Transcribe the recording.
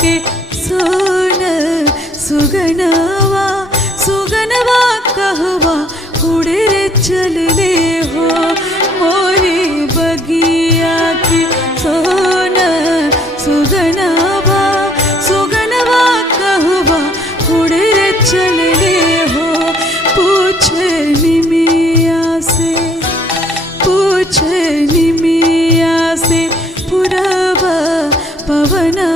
के सोन सुगनवा सुगनवा कहवा उड़े रे चलले हो मोरी बगिया के सोन सुगनवा सुगनवा कहवा उड़े रे चलले हो पूछे निमिया से पुरबा पवना